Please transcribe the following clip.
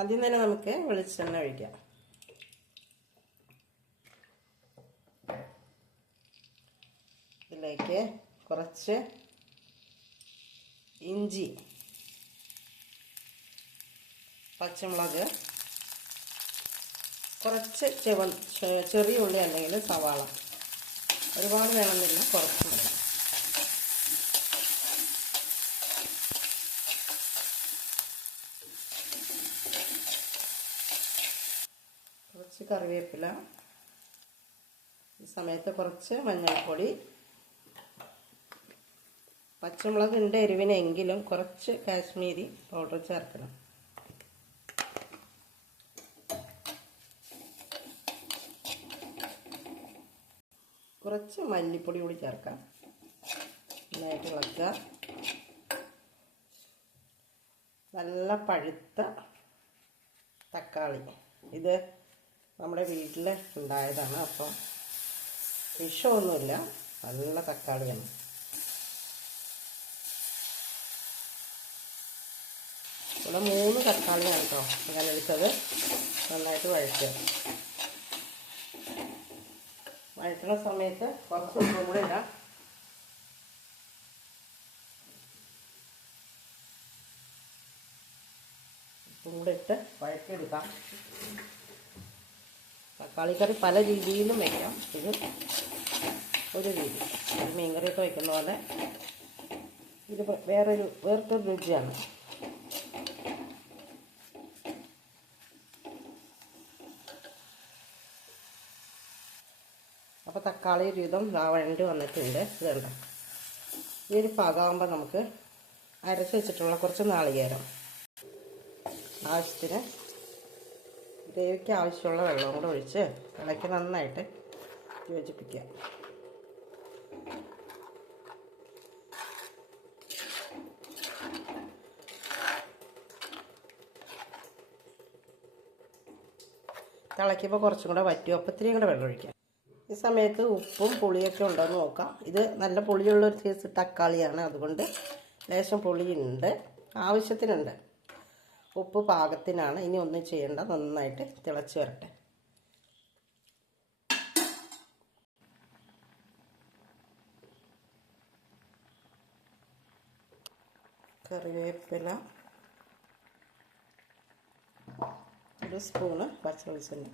ആദ്യം തന്നെ നമുക്ക് വെളിച്ചെണ്ണ ഒഴിക്കാം. ഇതിലേക്ക് കുറച്ച് ഇഞ്ചി പച്ചമുളക് കുറച്ച് ചെവ ചെറിയ ഉള്ളി അല്ലെങ്കിൽ സവാള. ഒരുപാട് വേണമെന്നില്ല കുറച്ച് മതി. കുറച്ച് കറിവേപ്പില ഈ സമയത്ത് കുറച്ച് മഞ്ഞൾപ്പൊടി പച്ചമുളക് പച്ചമുളകിന്റെ എരിവിനെങ്കിലും കുറച്ച് കാശ്മീരി പൗഡർ ചേർക്കണം. കുറച്ച് മല്ലിപ്പൊടി കൂടി ചേർക്കാം. നന്നായിട്ട് ഇളക്കുക. നല്ല പഴുത്ത തക്കാളി. ഇത് നമ്മുടെ വീട്ടിൽ ഉണ്ടായതാണ്. അപ്പോൾ വിഷമൊന്നുമില്ല. നല്ല തക്കാളിയാണ്. ഇവിടെ മൂന്ന് തക്കാളിയാണ് കേട്ടോ അങ്ങനെ എടുത്തത്. നന്നായിട്ട് വഴറ്റുക. വഴറ്റുന്ന സമയത്ത് കുറച്ച് ഉപ്പും കൂടെ ഇടാം. ഉപ്പും കൂടെ ഇട്ട് വഴറ്റിയെടുക്കാം. തക്കാളി കറി പല രീതിയിലും വയ്ക്കാം ഇത് ഒരു രീതി. മീൻകറിയൊക്കെ വയ്ക്കുന്ന പോലെ ഇത് വേറൊരു വേറിട്ടൊരു രുചിയാണ്. അപ്പോൾ തക്കാളി ഒരു വിധം വന്നിട്ടുണ്ട്. ഇത് കണ്ടോ? ഈ ഒരു പാകമാകുമ്പോൾ നമുക്ക് അരച്ച് വെച്ചിട്ടുള്ള കുറച്ച് നാളികേരം ആവശ്യത്തിന് ഗ്രേവിക്ക് ആവശ്യമുള്ള വെള്ളം കൂടെ ഒഴിച്ച് ഇളക്കി നന്നായിട്ട് യോജിപ്പിക്കുക. തിളയ്ക്കുമ്പോൾ കുറച്ചും കൂടെ വറ്റും. അപ്പോൾ ഇത്തിരിയും കൂടെ വെള്ളം ഒഴിക്കാം ഈ സമയത്ത് ഉപ്പും പുളിയൊക്കെ ഉണ്ടോ എന്ന് നോക്കാം. ഇത് നല്ല പുളിയുള്ളൊരു സൈസ് തക്കാളിയാണ്. അതുകൊണ്ട് ലേശം പുളിയുണ്ട്. ആവശ്യത്തിനുണ്ട്. ഉപ്പ് പാകത്തിനാണ്. ഇനി ഒന്നും ചെയ്യേണ്ട. നന്നായിട്ട് തിളച്ച് വരട്ടെ. കറിവേപ്പില. ഒരു സ്പൂണ് പച്ച വെളിച്ചെണ്ണ